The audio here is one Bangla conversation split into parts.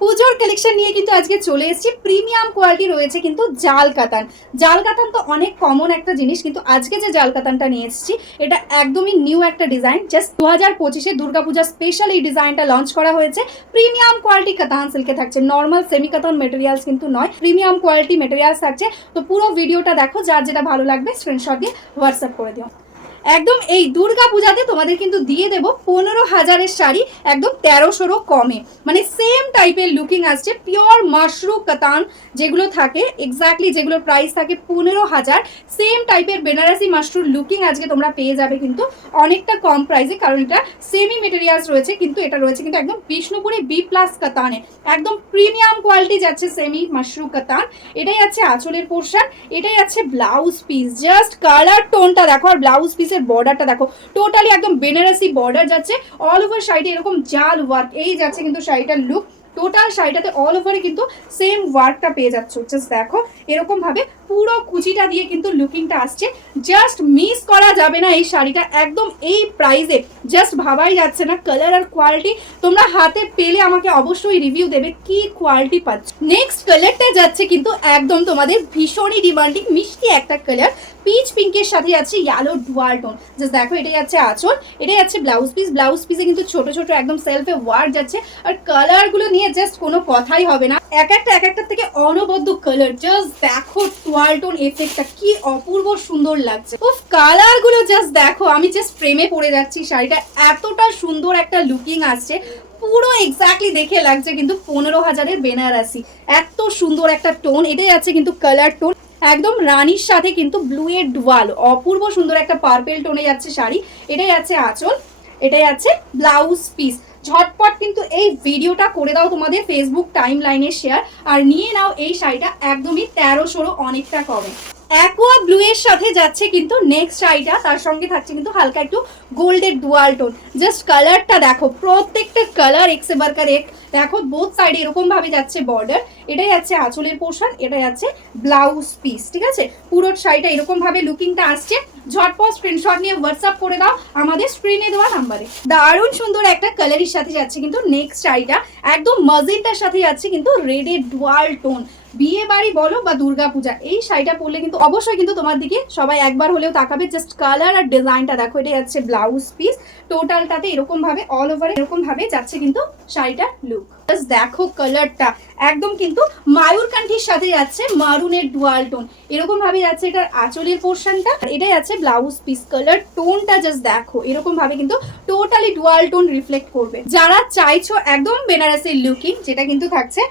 পুজোর কালেকশন নিয়ে কিন্তু আজকে চলে এসেছি। প্রিমিয়াম কোয়ালিটি রয়েছে কিন্তু জাল কাতান। জাল কাতান তো অনেক কমন একটা জিনিস, কিন্তু আজকে যে জাল কাতানটা নিয়ে এসেছি এটা একদমই নিউ একটা ডিজাইন। জাস্ট 2025-এ দুর্গাপূজা স্পেশাল এই ডিজাইনটা লঞ্চ করা হয়েছে। প্রিমিয়াম কোয়ালিটি কাতান সিল্কে থাকছে, নর্মাল সেমি কাতান মেটেরিয়ালস কিন্তু নয়, প্রিমিয়াম কোয়ালিটি মেটেরিয়ালস থাকছে। তো পুরো ভিডিওটা দেখো, যার যেটা ভালো লাগবে স্ক্রিনশট দিয়ে হোয়াটসঅ্যাপ করে দিও। একদম এই দুর্গা পূজাতে তোমাদের কিন্তু দিয়ে দেবো 15,000-এর শাড়ি একদম 1300-রও কমে, মানে সেম টাইপের লুকিং আসছে। পিওর মাশরু কাতান যেগুলো থাকে, এক্স্যাক্টলি যেগুলোর প্রাইস থাকে 15,000, সেম টাইপের বেনারসি মাশরুর লুকিং আজকে তোমরা পেয়ে যাবে কিন্তু অনেকটা কম প্রাইসে, কারণ এটা সেমি মেটেরিয়ালস রয়েছে, কিন্তু এটা রয়েছে কিন্তু একদম বিষ্ণুপুরি বি প্লাস কাতানে, একদম প্রিমিয়াম কোয়ালিটি যাচ্ছে সেমি মাশরু কাতান। এটাই আছে আঁচলের পোর্শন, এটাই আছে ব্লাউজ পিস। জাস্ট কালার টোনটা দেখো আর ব্লাউজ পিসের বর্ডারটা দেখো, টোটালি একদম বেনারসি বর্ডার যাচ্ছে। অল ওভার শাড়িতে এরকম জাল ওয়ার্ক, এই যাচ্ছে কিন্তু শাড়িটার লুক। টোটাল শাড়িটাতে অল ওভারে কিন্তু সেম ওয়ার্কটা পেয়ে যাচ্ছ। জাস্ট দেখো এরকম ভাবে পুরো কুচিটা দিয়ে কিন্তু লুকিংটা আসছে। জাস্ট মিস করা যাবে না এই শাড়িটা, একদম এই প্রাইসে জাস্ট ভাবাই যাচ্ছে না। কালার আর কোয়ালিটি তোমরা হাতে পেলে আমাকে অবশ্যই রিভিউ দেবে কি কোয়ালিটি পাচ্ছ। নেক্সট কালারটা যাচ্ছে কিন্তু একদম তোমাদের ভীষণই ডিমান্ডিং মিষ্টি একটা কালার, পিচ পিঙ্কের সাথে যাচ্ছে ইয়েলো ডুয়াল টোন। জাস্ট দেখো এটাই যাচ্ছে আঁচল, এটাই যাচ্ছে ব্লাউজ পিস। ব্লাউজ পিসে কিন্তু ছোট ছোট একদম সেলফে ওয়ার্ক যাচ্ছে, আর কালারগুলো নিয়ে জাস্ট কোনো কথাই হবে না। এক একটার থেকে অনবদ্য কালার। জাস্ট দেখো ডুয়াল টোন এফেক্টটা কি অপূর্ব সুন্দর লাগছে। উফ, কালারগুলো জাস্ট দেখো, আমি জাস্ট প্রেমে পড়ে যাচ্ছি। শাড়িটা এতটা সুন্দর একটা লুকিং আসছে, পুরো এক্স্যাক্টলি দেখে লাগছে কিন্তু 15,000-এর বেনারসি। এত সুন্দর একটা টোন, এটাই আছে কিন্তু কালার টোন একদম রানীর সাথে কিন্তু ব্লু এর ডুয়াল, অপূর্ব সুন্দর একটা পার্পেল টোনে যাচ্ছে শাড়ি। এটাই আছে আঁচল, এটাই আছে ব্লাউজ পিস। ঝটপট কিন্তু এই ভিডিওটা করে দাও তোমাদের ফেসবুক টাইম লাইনে শেয়ার, আর নিয়ে নাও এই শাড়িটা একদমই 1300-রও অনেকটা কমে। অ্যাকোয়া ব্লু এর সাথে যাচ্ছে কিন্তু নেক্সট শাড়িটা, তার সঙ্গে থাকছে কিন্তু হালকা একটু গোল্ডের ডুয়াল টোন। জাস্ট কালারটা দেখো, প্রত্যেকটা কালার এক্সে বারকার এক। দেখো বোথ সাইডে এরকম ভাবে যাচ্ছে বর্ডার, এটাই যাচ্ছে আঁচলের পোর্শন, এটাই যাচ্ছে ব্লাউজ পিস। ঠিক আছে, পুরো শাড়িটা এরকম ভাবে লুকিংটা আসছে। ঝটপট স্ক্রিনশট নিয়ে হোয়াটসঅ্যাপ করে দাও আমাদের স্ক্রিনে দেওয়া নাম্বারে। দারুণ সুন্দর একটা কালারের সাথে যাচ্ছে কিন্তু নেক্সট শাড়িটা, একদম মজেন্টার সাথে যাচ্ছে কিন্তু রেডের ডুয়াল টোন। বিয়ে বাড়ি বলো বা দুর্গাপূজা, এই শাড়িটা পরলে কিন্তু অবশ্যই কিন্তু তোমার দিকে সবাই একবার হলেও তাকাবে। জাস্ট কালার আর ডিজাইনটা দেখো, এটা যাচ্ছে ব্লাউজ পিস। টোটালটাতে এরকম ভাবে অল ওভার এরকম ভাবে যাচ্ছে কিন্তু শাড়িটার লুক। জাস্ট দেখো কালারটা একদম কিন্তু মায়ূরকান্ঠির সাথে যাচ্ছে মারুনের ডুয়াল টোন, এরকম ভাবে যাচ্ছে এটার আঁচলের পোর্শনটা, এটাই আছে ব্লাউজ পিস। কালার টোনটা জাস্ট দেখো এরকম ভাবে কিন্তু টোটালি ডুয়াল টোন রিফ্লেক্ট করবে। যারা চাইছো একদম বেনারসির লুকিং, যেটা কিন্তু থাকছে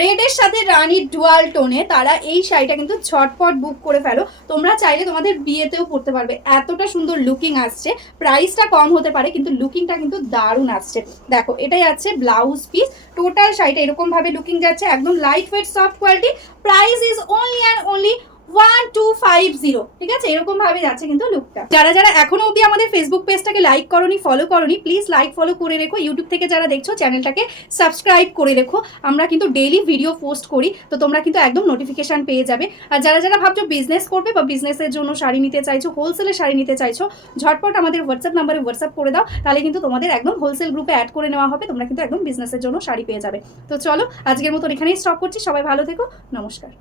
রেডের সাথে রানীর ডুয়াল টোনে, তারা এই শাড়িটা কিন্তু ঝটপট বুক করে ফেলো। তোমরা চাইলে তোমাদের বিয়েতেও পরতে পারবে, এতটা সুন্দর লুকিং আসছে। প্রাইসটা কম হতে পারে কিন্তু লুকিংটা কিন্তু দারুণ আসছে। দেখো এটাই আছে ব্লাউজ পিস। টোটাল শাড়িটা এরকম ভাবে লুকিং যাচ্ছে, একদম light weight soft quality. Price is only and only 1250। ঠিক আছে, এরকম ভাবে যাচ্ছে কিন্তু লুকটা। যারা যারা এখনো অবধি আমাদের ফেসবুক পেজটাকে লাইক করনি, ফলো করনি, প্লিজ লাইক ফলো করে রেখো। ইউটিউব থেকে যারা দেখছো চ্যানেলটাকে সাবস্ক্রাইব করে রেখো। আমরা কিন্তু ডেইলি ভিডিও পোস্ট করি, তো তোমরা কিন্তু একদম নোটিফিকেশন পেয়ে যাবে। আর যারা যারা ভাবছো বিজনেস করবে বা বিজনেসের জন্য শাড়ি নিতে চাইছো, হোলসেলে শাড়ি নিতে চাইছো, ঝটপট আমাদের হোয়াটসঅ্যাপ নাম্বারে হোয়াটসঅ্যাপ করে দাও, তাহলে কিন্তু তোমাদের একদম হোলসেল গ্রুপে অ্যাড করে নেওয়া হবে। তোমরা কিন্তু একদম বিজনেসের জন্য শাড়ি পেয়ে যাবে। তো চলো আজকের মতো এখানেই স্টপ করছি। সবাই ভালো থেকো, নমস্কার।